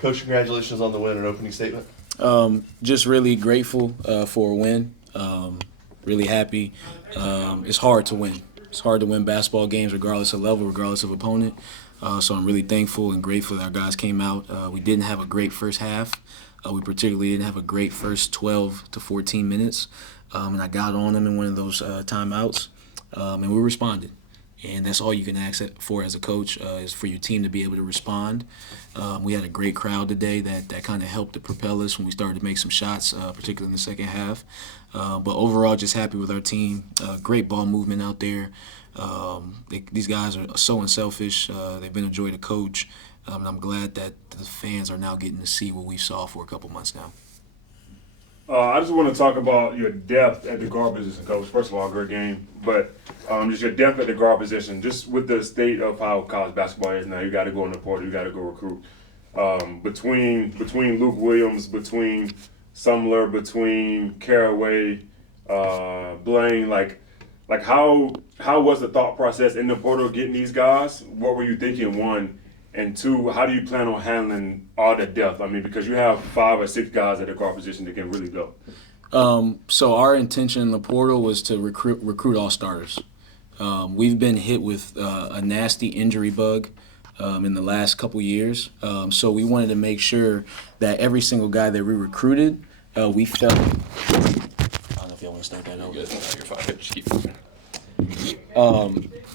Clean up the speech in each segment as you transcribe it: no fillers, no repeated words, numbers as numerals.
Coach, congratulations on the win and opening statement. Just really grateful for a win. Really happy. It's hard to win. It's hard to win basketball games regardless of level, regardless of opponent. So I'm really thankful and grateful that our guys came out. We didn't have a great first half. We particularly didn't have a great first 12 to 14 minutes. And I got on them in one of those timeouts, and we responded. And that's all you can ask for as a coach is for your team to be able to respond. We had a great crowd today that kind of helped to propel us when we started to make some shots, particularly in the second half. But overall, just happy with our team. Great ball movement out there. These guys are so unselfish. They've been a joy to coach. And I'm glad that the fans are now getting to see what we saw for a couple months now. I just want to talk about your depth at the guard position, Coach. First of all, great game. But just your depth at the guard position, just with the state of how college basketball is now, you got to go in the portal, you got to go recruit. Between Luke Williams, between Sumler, between Caraway, Blaine, like how was the thought process in the portal getting these guys? What were you thinking, one? And two, how do you plan on handling all the depth? I mean, because you have 5 or 6 guys at the guard position that can really go. So our intention in the portal was to recruit all starters. We've been hit with a nasty injury bug in the last couple years. So we wanted to make sure that every single guy that we recruited, we felt. I don't know if y'all want to start that over. You're fine.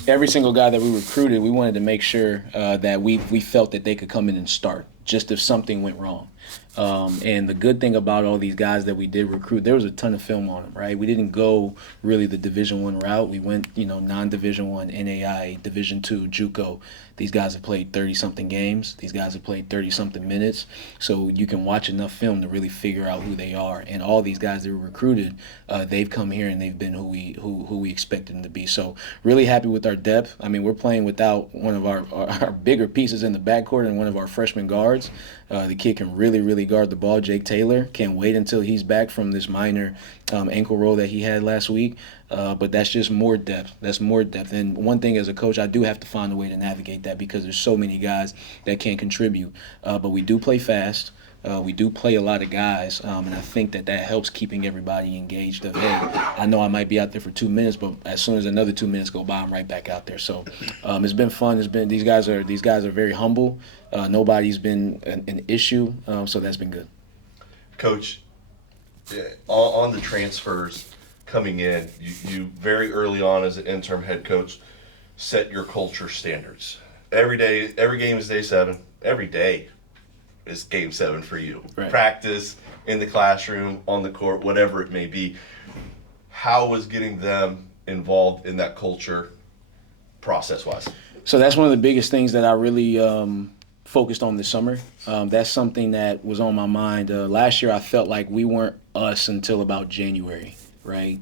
Every single guy that we recruited, we wanted to make sure that we felt that they could come in and start, just if something went wrong. And the good thing about all these guys that we did recruit, there was a ton of film on them, right? We didn't go really the Division I route. We went, non-Division I, NAI, Division II, JUCO. These guys have played 30-something games. These guys have played 30-something minutes. So you can watch enough film to really figure out who they are. And all these guys that were recruited, they've come here and they've been who we expected them to be. So really happy with our depth. I mean, we're playing without one of our bigger pieces in the backcourt and one of our freshman guards. The kid can really guard the ball. Jake Taylor can't wait until he's back from this minor ankle roll that he had last week. But that's just more depth. That's more depth. And one thing as a coach, I do have to find a way to navigate that because there's so many guys that can contribute. But we do play fast. We do play a lot of guys, and I think that helps keeping everybody engaged. Of, hey, I know I might be out there for 2 minutes, but as soon as another 2 minutes go by, I'm right back out there. So it's been fun. These guys are very humble. Nobody's been an issue, so that's been good. Coach, on the transfers coming in, you very early on as an interim head coach set your culture standards. Every game is day 7. Every day is game 7 for you. Right. Practice, in the classroom, on the court, whatever it may be. How was getting them involved in that culture process-wise? So that's one of the biggest things that I really focused on this summer. That's something that was on my mind. Last year I felt like we weren't us until about January, right?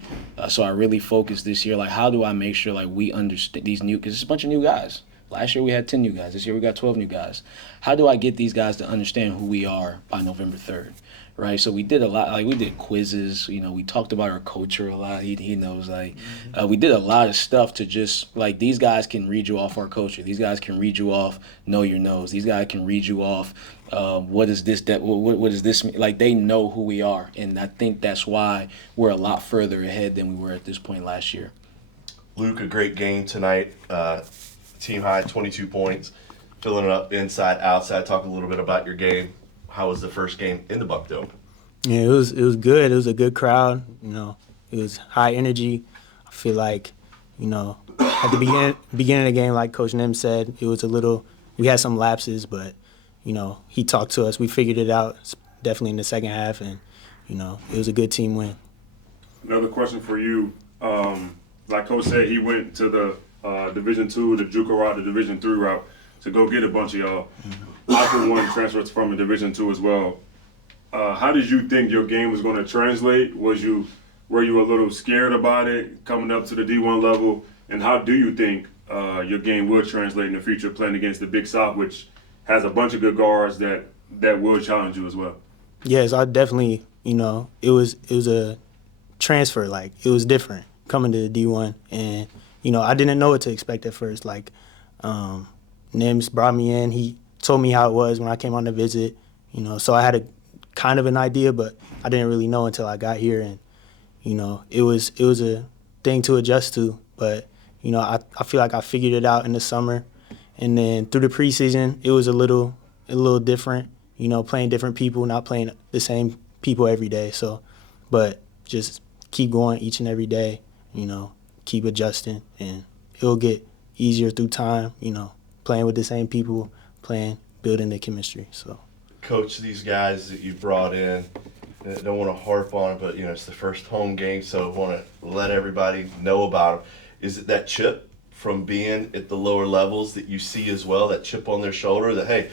So I really focused this year, like how do I make sure like we understand these new, because it's a bunch of new guys. Last year we had 10 new guys. This year we got 12 new guys. How do I get these guys to understand who we are by November 3rd, right? So we did a lot. Like we did quizzes. We talked about our culture a lot. He knows. We did a lot of stuff to just like these guys can read you off our culture. These guys can read you off Know Your Nose. These guys can read you off what is this that what does this mean? Like they know who we are, and I think that's why we're a lot further ahead than we were at this point last year. Luke, a great game tonight. Team high, 22 points, filling it up inside, outside. Talk a little bit about your game. How was the first game in the Buck Dome? Yeah, it was good. It was a good crowd. It was high energy. I feel like, at the beginning of the game, like Coach Nim said, it was we had some lapses, but, he talked to us. We figured it out definitely in the second half, and, it was a good team win. Another question for you. Like Coach said, he went to the Division II, the JUCO route, the Division III route to go get a bunch of y'all. I, for one, transferred from a Division II as well. How did you think your game was going to translate? Were you a little scared about it coming up to the D1 level? And how do you think your game will translate in the future playing against the Big South, which has a bunch of good guards that will challenge you as well? Yes, I definitely, it was a transfer. Like, it was different coming to the D1. And, I didn't know what to expect at first. Like, Nims brought me in. He told me how it was when I came on the visit. You know, so I had a kind of an idea, but I didn't really know until I got here, and you know, it was a thing to adjust to. But you know, I feel like I figured it out in the summer, and then through the preseason, it was a little different. You know, playing different people, not playing the same people every day. So, but just keep going each and every day. You know, keep adjusting, and it'll get easier through time. You know, playing with the same people, building the chemistry. So. Coach, these guys that you brought in, I don't want to harp on it, but you know it's the first home game, so I want to let everybody know about them. Is it that chip from being at the lower levels that you see as well, that chip on their shoulder that, hey,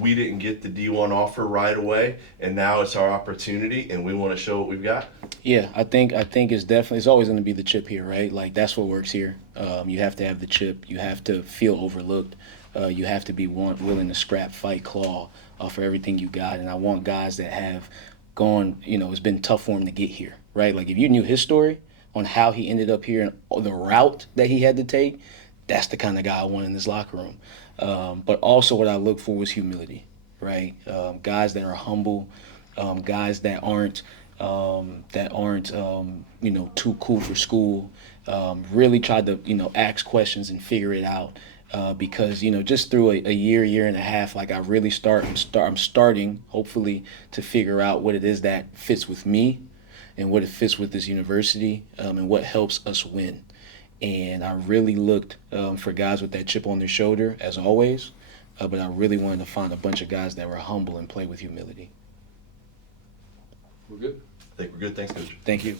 we didn't get the D1 offer right away, and now it's our opportunity, and we want to show what we've got? Yeah, I think it's always going to be the chip here, right? Like that's what works here. You have to have the chip. You have to feel overlooked. You have to be willing to scrap, fight, claw for everything you got. And I want guys that have gone, you know, it's been tough for him to get here, right? Like if you knew his story on how he ended up here and the route that he had to take, that's the kind of guy I want in this locker room. But also what I look for was humility, right? Guys that are humble, guys that aren't you know, too cool for school. Really tried to, you know, ask questions and figure it out. Because, you know, just through a year and a half, like I really I'm starting, hopefully, to figure out what it is that fits with me and what it fits with this university and what helps us win. And I really looked for guys with that chip on their shoulder, as always, but I really wanted to find a bunch of guys that were humble and play with humility. We're good. I think we're good. Thanks, Coach. Thank you.